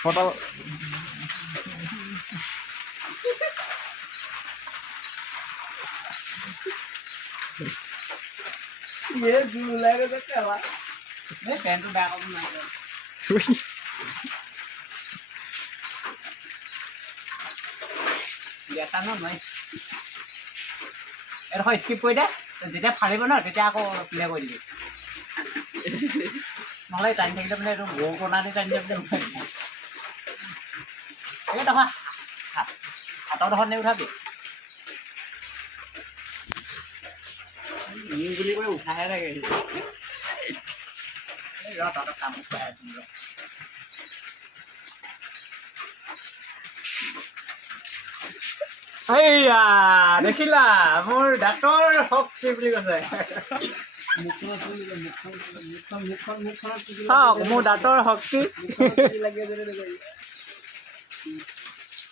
photo ये झूला के तो चला এই পেনটো বেয়া কৰিব নালাগে এটা নহয় এটা স্কিপ কৰি দে যেতিয়া ফালিব ন তেতিয়া আকৌ প্লে কৰি দিবি নহ'লে টানি থাকিলে মানে এইটো গৰু কণা দি টানি দিলে এই দেখোন হাতৰ ডোখৰত নি উঠাবি বুলি কৈ উঠাহে থাকে ৰ তহঁতক কাম কৰাই আছোঁ ৰ এইয়া দেখিলা মোৰ ডাক্তৰ শক্তি বুলি কৈছে চাওক মোৰ দাঁতৰ শক্তি লাগে